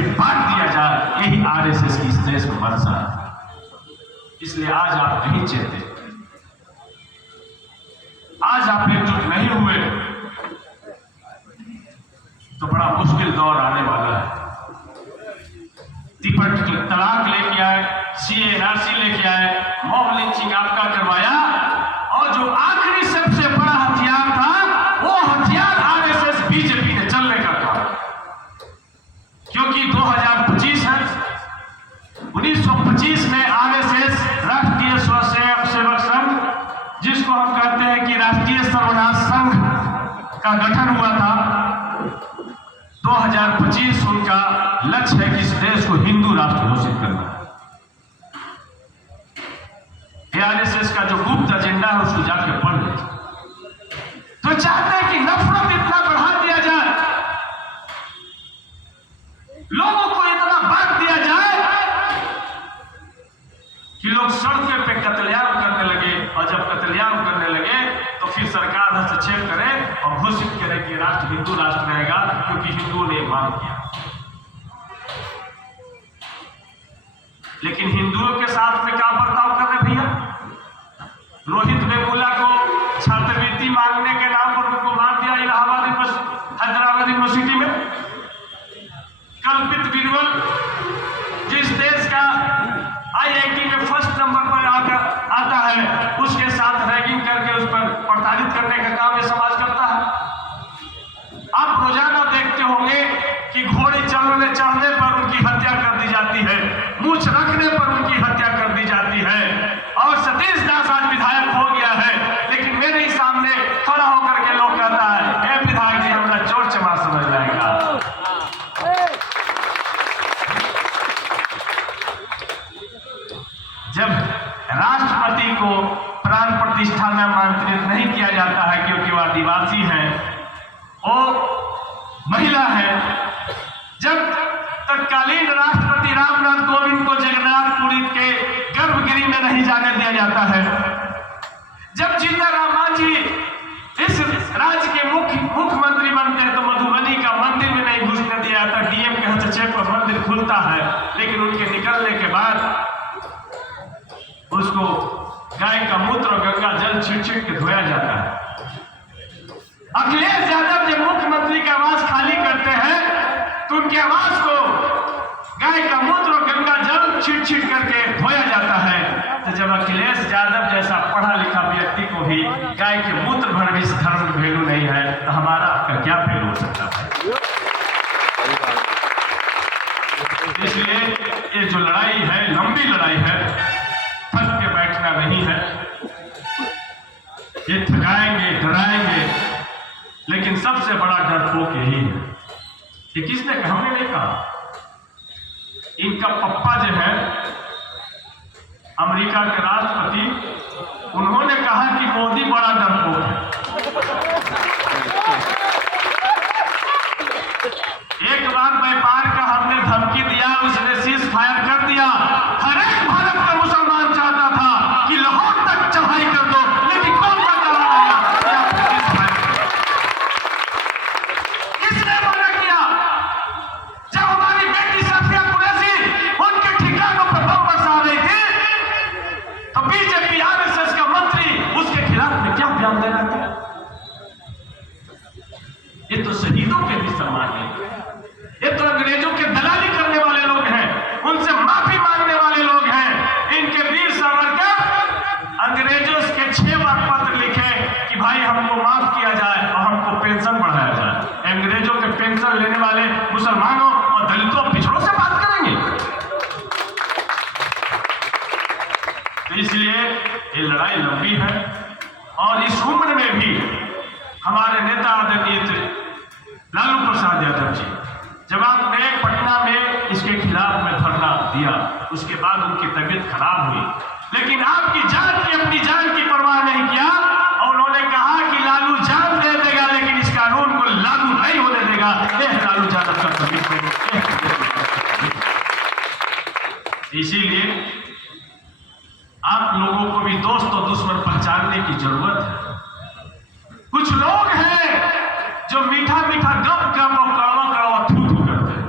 से बांट दिया जाए, यही आरएसएस की इस देश में मंशा है। इसलिए आज आप नहीं चाहते, आज आप एकजुट नहीं हुए तो बड़ा मुश्किल दौर आने वाला है। तलाक लेके आए, CA/NRC लेके आए, मॉब लिंचिंग आपका करवाया, और जो आखिरी सबसे बड़ा हथियार था वो हथियार आरएसएस बीजेपी ने चलने का था। क्योंकि 2025 है, 1925 में आरएसएस राष्ट्रीय स्वयंसेवक संघ, जिसको हम कहते हैं कि राष्ट्रीय सर्वनाश संघ का गठन हुआ था। 2025 उनका लक्ष्य है कि इस देश को हिंदू राष्ट्र घोषित करना है। आरएसएस का जो गुप्त एजेंडा है उसको जाके पढ़ ले, तो चाहते हैं कि नफरत इतना बढ़ा दिया जाए, लोगों को इतना बांट दिया जाए कि लोग सड़क पे कत्लेआम करने लगे, और जब कत्लेआम करने लगे तो फिर सरकार हस्तक्षेप करे और घोषित करे कि राष्ट्र हिंदू राष्ट्र रहेगा, क्योंकि हिंदुओं ने मांग किया। लेकिन हिंदुओं के साथ में क्या बर्ताव कर रहे भैया? रोहित वेमुला को छात्रवृत्ति मांगने के नाम पर उनको मार दिया हैदराबाद यूनिवर्सिटी में। कल्पित बीरबल, जिस देश का IIT में फर्स्ट नंबर पर आता है, उसके साथ रैगिंग करके उस पर प्रताड़ित करने का काम ये समाज करता है। आप रोजाना देखते होंगे कि घोड़े चढ़ने पर उनकी हत्या कर दी जाती है, मूछ रखने पर उनकी हत्या कर दी जाती है। और सतीश दास आज विधायक हो गया है, लेकिन मेरे ही सामने खड़ा होकर के लोग कहता है, ए विधायक जी हमारा चोर चमार समझ जाएगा। जब राष्ट्रपति को प्राण प्रतिष्ठा में आमंत्रित नहीं किया जाता है क्योंकि वह आदिवासी है, वो महिला है, जब तत्कालीन राष्ट्रपति रामनाथ कोविंद को जगन्नाथपुरी के गर्भगृह में नहीं जाने दिया जाता है, जब जीतन राम जी इस राज्य के मुख्यमंत्री बनते हैं तो मधुबनी का मंदिर में नहीं घुसने दिया जाता, DM के हस्तक्षेप पर मंदिर खुलता है, लेकिन उनके निकलने के बाद उसको गाय का मूत्र और गंगा जल छिट के धोया जाता है। अखिलेश यादव जब मुख्यमंत्री का आवास खाली करते हैं तो उनके आवास को गाय का मूत्र और गंगा जल छिट करके धोया जाता है। तो जब अखिलेश यादव जैसा पढ़ा लिखा व्यक्ति को भी गाय के मूत्र भर भी इस धर्म में वैल्यू नहीं है, तो हमारा आपका क्या वैल्यू हो सकता है? इसलिए ये जो लड़ाई है, लंबी लड़ाई है, थक के बैठना नहीं है। ये थकाएंगे, डराएंगे, लेकिन सबसे बड़ा डरपोक यही है। ये किसने कहा? हमने नहीं कहा। इनका पप्पा जो है अमेरिका के राष्ट्रपति, उन्होंने कहा कि मोदी बड़ा डरपोक है। एक बार व्यापार का हमने धमकी दिया, उसने सीज फायर कर दिया। हर एक भारत का मुसलमान चाहता था कि लाहौर तक चढ़ाई कर दो, लेकिन कौन सा चला रहा? किसने मना किया? जब हमारी बेटी सफिया कुरैशी उनके ठिकानों पर बम बरसा रही थी, तो बीजेपी आरएसएस का मंत्री उसके खिलाफ में क्या बयान दे रहा था? ये तो शहीदों के भी सम्मान है, ये तो अंग्रेजों के दलाली करने वाले लोग हैं, उनसे माफी मांगने वाले लोग हैं। इनके वीर सावरकर अंग्रेजों के 6 बार पत्र लिखे कि भाई हमको माफ किया जाए और हमको पेंशन बढ़ाया जाए। अंग्रेजों के पेंशन लेने वाले मुसलमानों और दलितों पिछड़ों से बात करेंगे? तो इसलिए ये लड़ाई लंबी है, और इस उम्र में भी हमारे नेता आदरणीय लालू प्रसाद यादव जी, जब आपने पटना में इसके खिलाफ में धरना दिया, उसके बाद उनकी तबीयत खराब हुई, लेकिन आपकी जान की, अपनी जान की परवाह नहीं किया, और उन्होंने कहा कि लालू जान दे देगा लेकिन इस कानून को लागू नहीं होने देगा। लालू यादव का इसीलिए आप लोगों को भी दोस्त और दुश्मन पहचानने की जरूरत है। कुछ लोग हैं जो मीठा मीठा गप गप और कड़वा कड़वा थू थू करते हैं,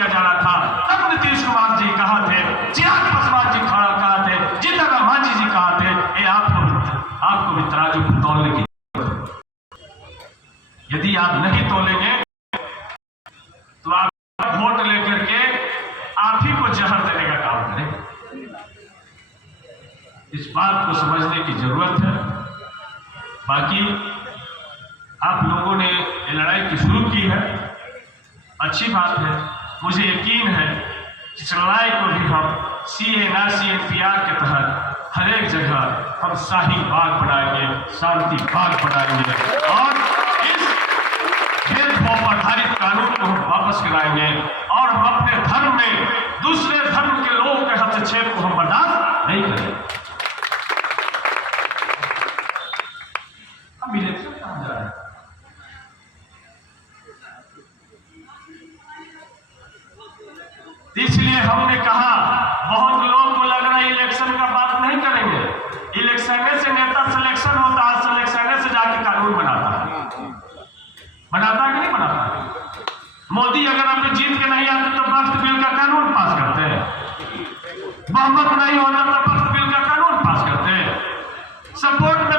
किया जा रहा था, तब नीतीश कुमार जी कहा थे, चिराग पासवान जी खड़ा कहा थे, जीतन राम मांझी जी कहा थे, ये आपको भी तराजू को तौलने की, यदि आप नहीं तोलेंगे तो आप वोट लेकर के आप ही को जहर देने का काम करें। इस बात को समझने की जरूरत है। बाकी आप लोगों ने ये लड़ाई की शुरू की है, अच्छी बात है। मुझे यकीन है कि इस लड़ाई को भी हम CNR के तहत हर एक जगह हम शाही बाग बनाएंगे, शांति बाग बनाएंगे और इस भेदभाव आधारित कानून को हम वापस कराएंगे और हम अपने धर्म में दूसरे धर्म के लोगों के हस्तक्षेप को हम बर्दाश्त नहीं करेंगे। हम इलेक्शन कहां जा रहे हैं? इसलिए हमने कहा, बहुत लोगों को लग रहा है इलेक्शन का बात नहीं करेंगे, इलेक्शन से नेता सिलेक्शन होता है, सिलेक्शन से जाके कानून बनाता है कि नहीं बनाता? मोदी अगर अपने जीत के नहीं आते तो वक्फ बिल का कानून पास करते हैं, बहुमत नहीं होता तो वक्फ बिल का कानून पास करते हैं, सपोर्ट